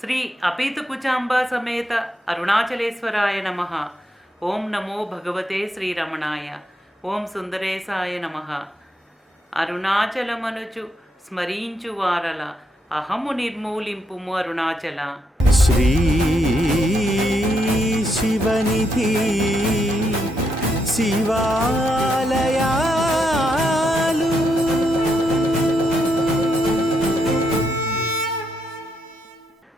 శ్రీ అపీతుకుచాంబా సమేత అరుణాచలేశ్వరాయ నమః. ఓం నమో భగవతే శ్రీరమణాయ. ఓం సుందరేశాయ నమః. అరుణాచలమనుచు స్మరించు వారల అహము నిర్మూలింపుము అరుణాచల. శ్రీ శివనిధి శివాలయా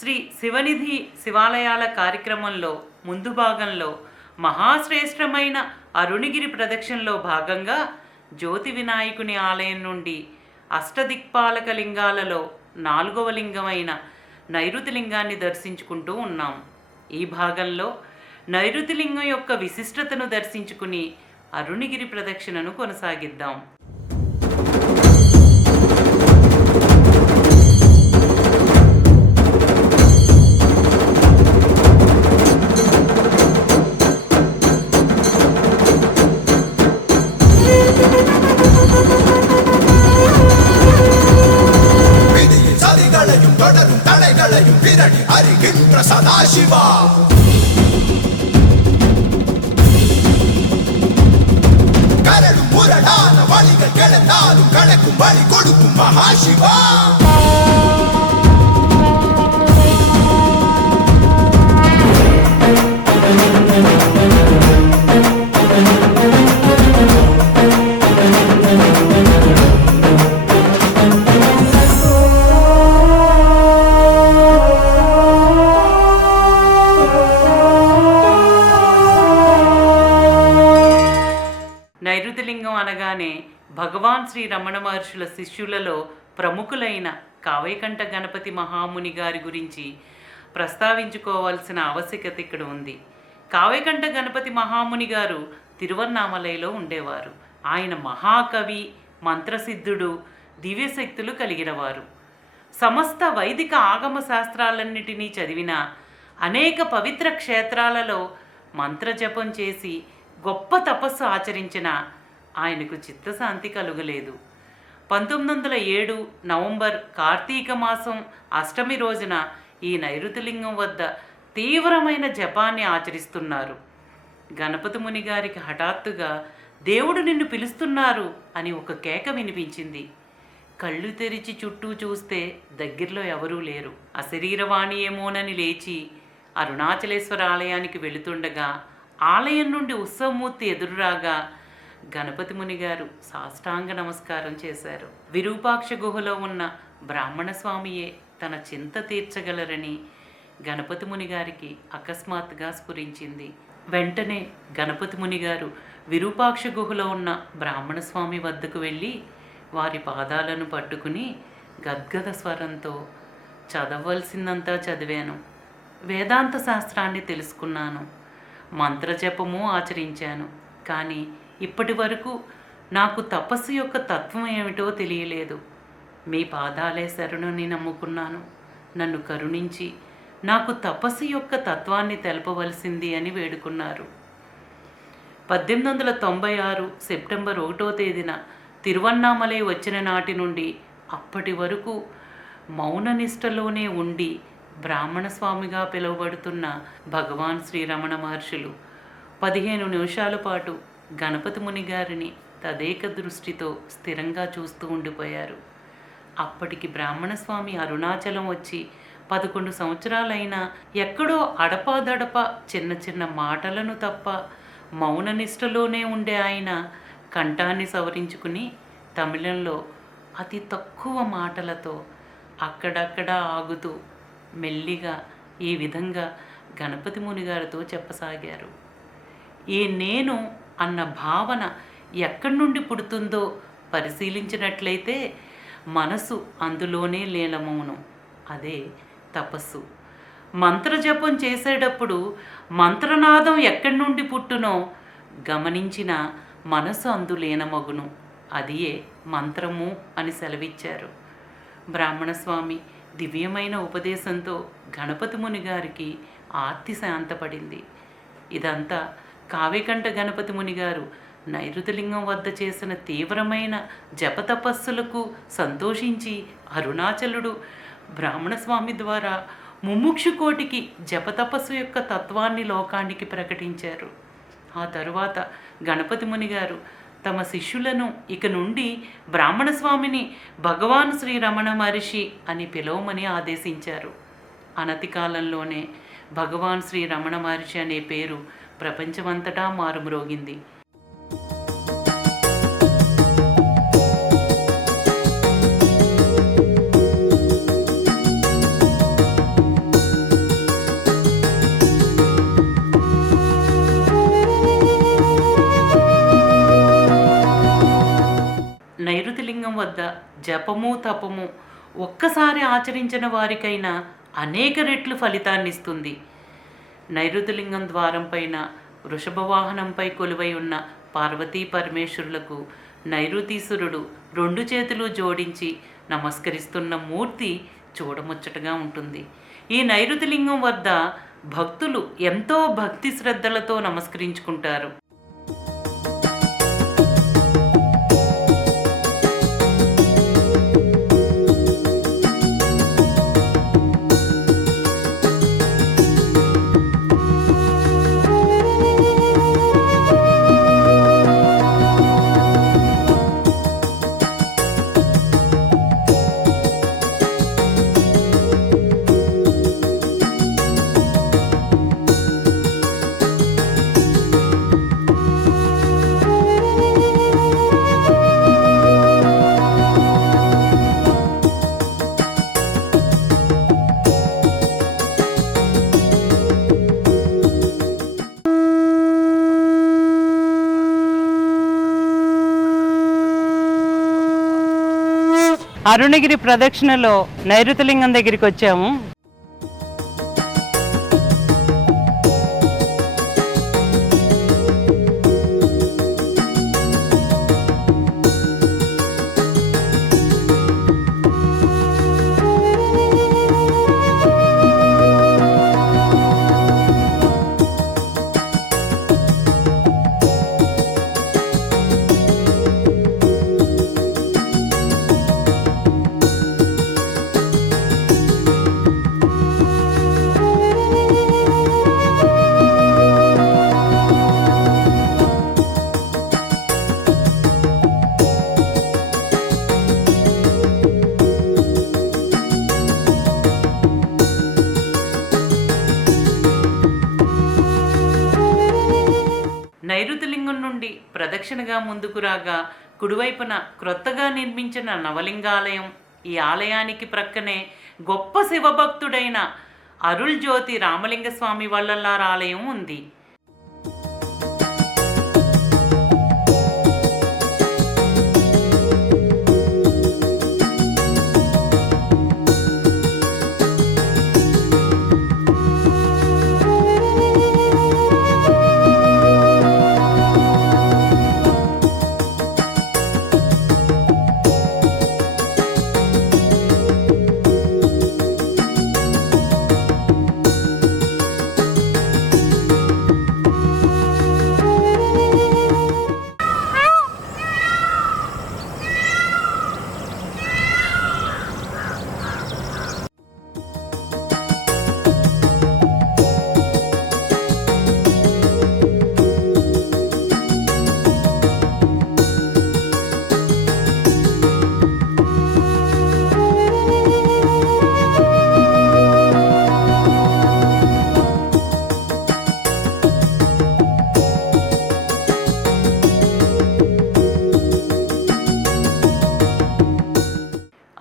శ్రీ శివనిధి శివాలయాల కార్యక్రమంలో ముందు భాగంలో మహాశ్రేష్టమైన అరుణగిరి ప్రదక్షిణలో భాగంగా జ్యోతి వినాయకుని ఆలయం నుండి అష్టదిక్పాలక లింగాలలో 4వ లింగమైన నైరుతి లింగాన్ని దర్శించుకుంటూ ఉన్నాం. ఈ భాగంలో నైరుతి లింగం యొక్క విశిష్టతను దర్శించుకుని అరుణగిరి ప్రదక్షిణను కొనసాగిద్దాం. సదాశివా కరడు మురడాన వలిగ కెళతారు కడకు బలి కొడుకు మహాశివా. నైరుతిలింగం అనగానే భగవాన్ శ్రీ రమణ మహర్షుల శిష్యులలో ప్రముఖులైన కావైకంఠ గణపతి మహాముని గారి గురించి ప్రస్తావించుకోవాల్సిన ఆవశ్యకత ఇక్కడ ఉంది. కావైకంఠ గణపతి మహాముని గారు తిరువన్నామలైలో ఉండేవారు. ఆయన మహాకవి, మంత్రసిద్ధుడు, దివ్యశక్తులు కలిగినవారు. సమస్త వైదిక ఆగమ శాస్త్రాలన్నిటినీ చదివిన, అనేక పవిత్ర క్షేత్రాలలో మంత్రజపం చేసి గొప్ప తపస్సు ఆచరించిన ఆయనకు చిత్తశాంతి కలుగలేదు. 1907 నవంబర్ కార్తీక మాసం అష్టమి రోజున ఈ నైరుతిలింగం వద్ద తీవ్రమైన జపాన్ని ఆచరిస్తున్నారు. గణపతి ముని గారికి హఠాత్తుగా దేవుడు నిన్ను పిలుస్తున్నారు అని ఒక కేక వినిపించింది. కళ్ళు తెరిచి చుట్టూ చూస్తే దగ్గరలో ఎవరూ లేరు. అశరీరవాణి ఏమోనని లేచి అరుణాచలేశ్వర ఆలయానికి వెళుతుండగా ఆలయం నుండి ఉత్సవమూర్తి ఎదురురాగా గణపతి ముని గారు సాష్టాంగ నమస్కారం చేశారు. విరూపాక్ష గుహలో ఉన్న బ్రాహ్మణ స్వామియే తన చింత తీర్చగలరని గణపతి ముని గారికి అకస్మాత్తుగా స్ఫురించింది. వెంటనే గణపతి ముని గారు విరూపాక్ష గుహలో ఉన్న బ్రాహ్మణ స్వామి వద్దకు వెళ్ళి వారి పాదాలను పట్టుకుని గద్గద స్వరంతో, చదవలసిందంతా చదివాను, వేదాంత శాస్త్రాన్ని తెలుసుకున్నాను, మంత్రజపము ఆచరించాను, కానీ ఇప్పటి వరకు నాకు తపస్సు యొక్క తత్వం ఏమిటో తెలియలేదు. మీ పాదాలే శరణుని నమ్ముకున్నాను. నన్ను కరుణించి నాకు తపస్సు యొక్క తత్వాన్ని తెలపవలసింది అని వేడుకున్నారు. 1896 సెప్టెంబర్ 1వ తేదీన తిరువన్నామలై వచ్చిన నాటి నుండి అప్పటి వరకు మౌననిష్టలోనే ఉండి బ్రాహ్మణ స్వామిగా పిలువబడుతున్న భగవాన్ శ్రీరమణ మహర్షులు 15 నిమిషాల పాటు గణపతి ముని గారిని తదేక దృష్టితో స్థిరంగా చూస్తూ ఉండిపోయారు. అప్పటికి బ్రాహ్మణ స్వామి అరుణాచలం వచ్చి 11 సంవత్సరాలైనా ఎక్కడో అడపాదడప చిన్న చిన్న మాటలను తప్ప మౌననిష్టలోనే ఉండే ఆయన కంఠాన్ని సవరించుకుని తమిళంలో అతి తక్కువ మాటలతో అక్కడక్కడ ఆగుతూ మెల్లిగా ఈ విధంగా గణపతి ముని గారితో చెప్పసాగారు. ఈ నేను అన్న భావన ఎక్కడి నుండి పుడుతుందో పరిశీలించినట్లయితే మనసు అందులోనే లీనమవును. అదే తపస్సు. మంత్రజపం చేసేటప్పుడు మంత్రనాదం ఎక్కడి నుండి పుట్టునో గమనించిన మనసు అందులీనమగును. అదియే మంత్రము అని సెలవిచ్చారు. బ్రాహ్మణ స్వామి దివ్యమైన ఉపదేశంతో గణపతి ముని గారికి ఆర్తి శాంతపడింది. ఇదంతా కావ్యకంఠ గణపతి ముని గారు నైరుతిలింగం వద్ద చేసిన తీవ్రమైన జపతపస్సులకు సంతోషించి అరుణాచలుడు బ్రాహ్మణ స్వామి ద్వారా ముముక్షు కోటికి జపతపస్సు యొక్క తత్వాన్ని లోకానికి ప్రకటించారు. ఆ తరువాత గణపతి ముని గారు తమ శిష్యులను ఇక నుండి బ్రాహ్మణ స్వామిని భగవాన్ శ్రీ రమణ మహర్షి అని పిలవమని ఆదేశించారు. అనతి కాలంలోనే భగవాన్ శ్రీ రమణ మహర్షి అనే పేరు ప్రపంచమంతటా మారుమ్రోగింది. నైరుతి లింగం వద్ద జపము తపము ఒక్కసారి ఆచరించిన వారికైనా అనేక రెట్లు ఫలితాన్నిస్తుంది. నైరుతి లింగం ద్వారం పైన వృషభ వాహనంపై కొలువై ఉన్న పార్వతీ పరమేశ్వరులకు నైరుతీశ్వరుడు 2 చేతులు జోడించి నమస్కరిస్తున్న మూర్తి చూడముచ్చటగా ఉంటుంది. ఈ నైరుతి లింగం వద్ద భక్తులు ఎంతో భక్తి శ్రద్ధలతో నమస్కరించుకుంటారు. అరుణగిరి ప్రదక్షిణలో నైరుతి లింగం దగ్గరికి వచ్చాము. నైరుతి లింగం నుండి ప్రదక్షిణగా ముందుకు రాగా కుడివైపున క్రొత్తగా నిర్మించిన నవలింగాలయం, ఈ ఆలయానికి ప్రక్కనే గొప్ప శివభక్తుడైన అరుళ్ జ్యోతి రామలింగ స్వామి వల్లలార్ ఆలయం ఉంది.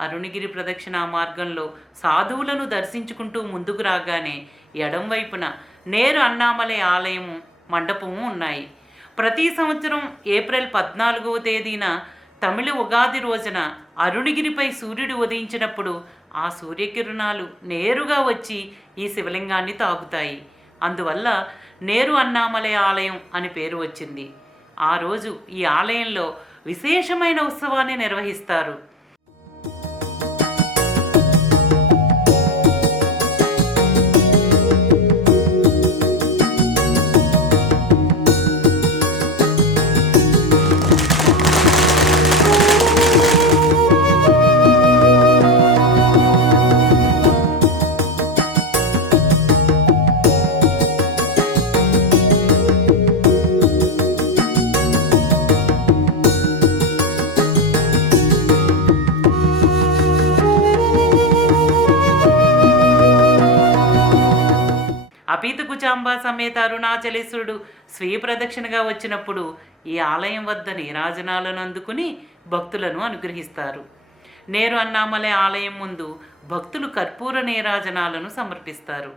అరుణగిరి ప్రదక్షిణ మార్గంలో సాధువులను దర్శించుకుంటూ ముందుకు రాగానే ఎడం వైపున నేరు అన్నామలై ఆలయము, మండపము ఉన్నాయి. ప్రతి సంవత్సరం ఏప్రిల్ 14వ తేదీన తమిళ ఉగాది రోజున అరుణగిరిపై సూర్యుడు ఉదయించినప్పుడు ఆ సూర్యకిరణాలు నేరుగా వచ్చి ఈ శివలింగాన్ని తాకుతాయి. అందువల్ల నేరు అన్నామలై ఆలయం అని పేరు వచ్చింది. ఆ రోజు ఈ ఆలయంలో విశేషమైన ఉత్సవాన్ని నిర్వహిస్తారు. కపితకుచాంబ సమేత అరుణాచలేశ్వరుడు స్వీయ ప్రదక్షిణగా వచ్చినప్పుడు ఈ ఆలయం వద్ద నీరాజనాలను అందుకుని భక్తులను అనుగ్రహిస్తారు. నేరు అన్నామలై ఆలయం ముందు భక్తులు కర్పూర నీరాజనాలను సమర్పిస్తారు.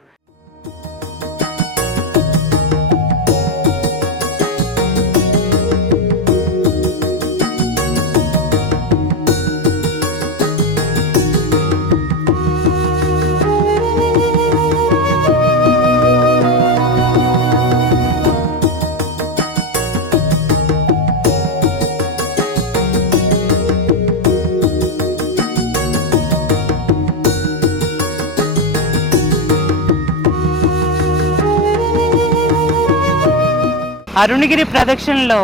అరుణగిరి ప్రదక్షిణలో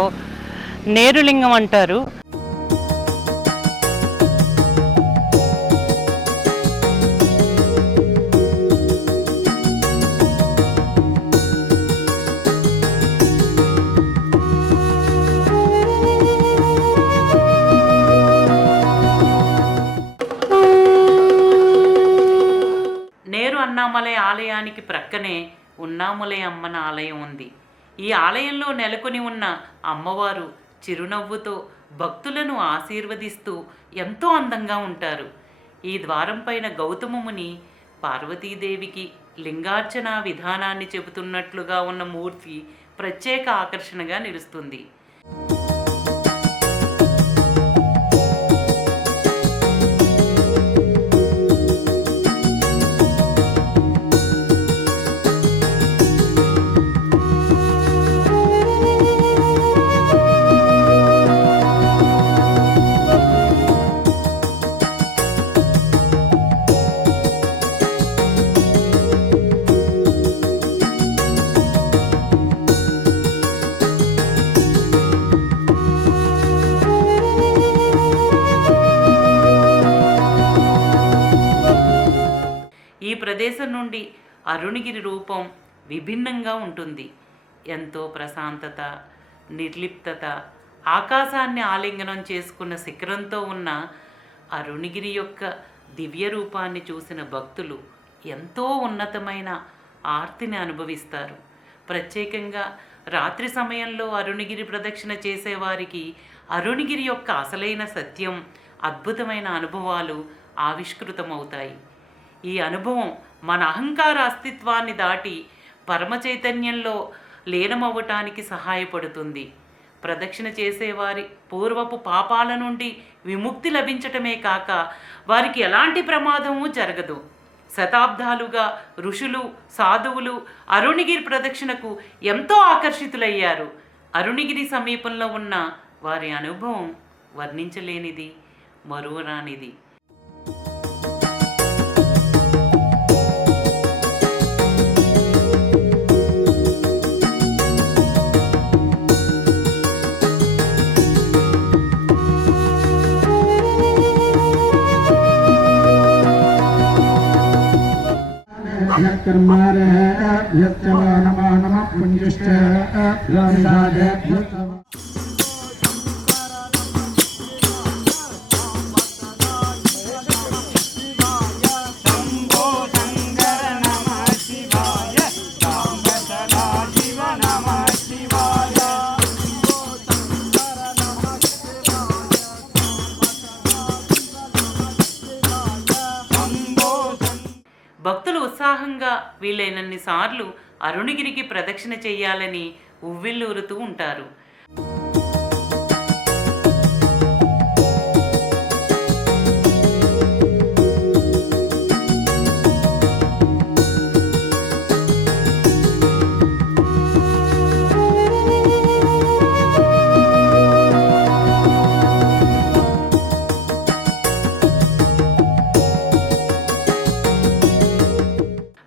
నేరులింగం అంటారు. నేరు అన్నామలై ఆలయానికి ప్రక్కనే ఉన్నాములై అమ్మన ఆలయం ఉంది. ఈ ఆలయంలో నెలకొని ఉన్న అమ్మవారు చిరునవ్వుతో భక్తులను ఆశీర్వదిస్తూ ఎంతో అందంగా ఉంటారు. ఈ ద్వారం పైన గౌతముని పార్వతీదేవికి లింగార్చన విధానాన్ని చెబుతున్నట్లుగా ఉన్న మూర్తి ప్రత్యేక ఆకర్షణగా నిలుస్తుంది. ఈ ప్రదేశం నుండి అరుణగిరి రూపం విభిన్నంగా ఉంటుంది. ఎంతో ప్రశాంతత, నిర్లిప్తత, ఆకాశాన్ని ఆలింగనం చేసుకున్న శిఖరంతో ఉన్న అరుణగిరి యొక్క దివ్య రూపాన్ని చూసిన భక్తులు ఎంతో ఉన్నతమైన ఆర్తిని అనుభవిస్తారు. ప్రత్యేకంగా రాత్రి సమయంలో అరుణగిరి ప్రదక్షిణ చేసేవారికి అరుణగిరి యొక్క అసలైన సత్యం, అద్భుతమైన అనుభవాలు ఆవిష్కృతమవుతాయి. ఈ అనుభవం మన అహంకార అస్తిత్వాన్ని దాటి పరమ చైతన్యంలో లీనమవ్వటానికి సహాయపడుతుంది. ప్రదక్షిణ చేసేవారి పూర్వపు పాపాల నుండి విముక్తి లభించటమే కాక వారికి ఎలాంటి ప్రమాదము జరగదు. శతాబ్దాలుగా ఋషులు, సాధువులు అరుణగిరి ప్రదక్షిణకు ఎంతో ఆకర్షితులయ్యారు. అరుణగిరి సమీపంలో ఉన్న వారి అనుభవం వర్ణించలేనిది, మరువరానిది. భక్తులు ఉత్సాహంగా వీలైనన్ని సార్లు అరుణగిరికి ప్రదక్షిణ చేయాలని ఉవ్విళ్ళూరుతూ ఉంటారు.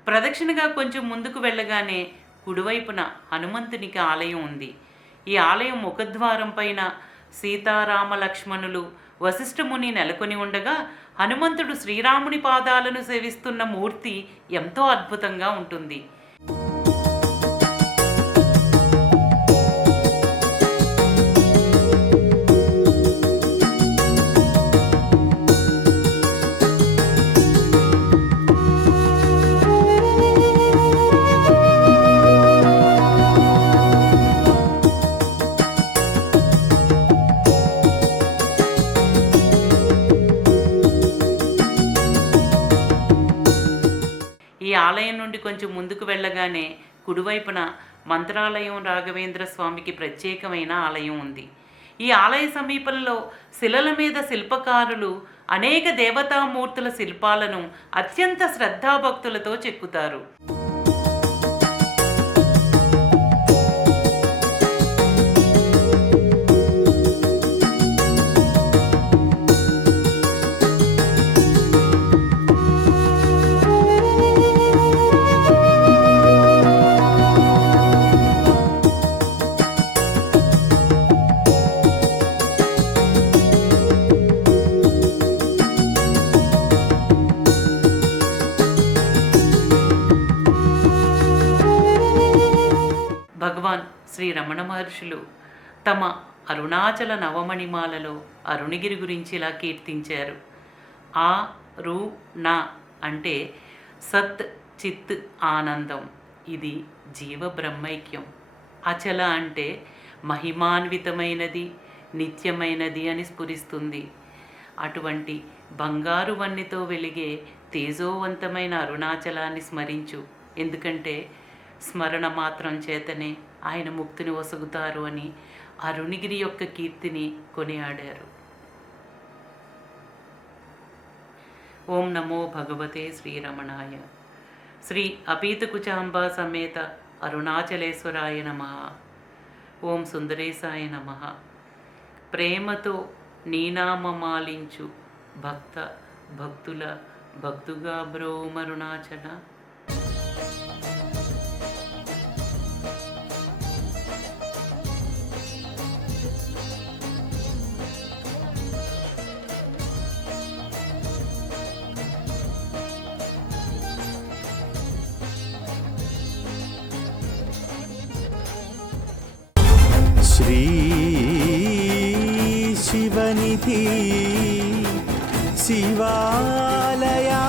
ప్రదక్షిణగా కొంచెం ముందుకు వెళ్ళగానే కుడివైపున హనుమంతునికి ఆలయం ఉంది. ఈ ఆలయం ముఖద్వారం పైన సీతారామ లక్ష్మణులు వశిష్ఠముని నెలకొని ఉండగా హనుమంతుడు శ్రీరాముని పాదాలను సేవిస్తున్న మూర్తి ఎంతో అద్భుతంగా ఉంటుంది. ఆలయం నుండి కొంచెం ముందుకు వెళ్ళగానే కుడివైపున మంత్రాలయం రాఘవేంద్ర స్వామికి ప్రత్యేకమైన ఆలయం ఉంది. ఈ ఆలయ సమీపంలో శిలల మీద శిల్పకారులు అనేక దేవతామూర్తుల శిల్పాలను అత్యంత శ్రద్ధాభక్తులతో చెక్కుతారు. భగవాన్ శ్రీ రమణ మహర్షులు తమ అరుణాచల నవమణిమాలలో అరుణగిరి గురించి ఇలా కీర్తించారు. ఆ రు నా అంటే సత్ చిత్ ఆనందం, ఇది జీవ బ్రహ్మైక్యం. అచల అంటే మహిమాన్వితమైనది, నిత్యమైనది అని స్ఫురిస్తుంది. అటువంటి బంగారు వన్నెతో వెలిగే తేజోవంతమైన అరుణాచలాన్ని స్మరించు, ఎందుకంటే స్మరణ మాత్రం చేతనే ఆయన ముక్తిని ఒసగుతారు అని అరుణగిరి యొక్క కీర్తిని కొనియాడారు. ఓం నమో భగవతే శ్రీరమణాయ. శ్రీ అపీతకుచాంబా సమేత అరుణాచలేశ్వరాయ నమః. ఓం సుందరేశాయ నమః. ప్రేమతో నీనామమాలించు భక్తుల భక్తుగా బ్రోమరుణాచల. శ్రీ శివనిధి శివాలయా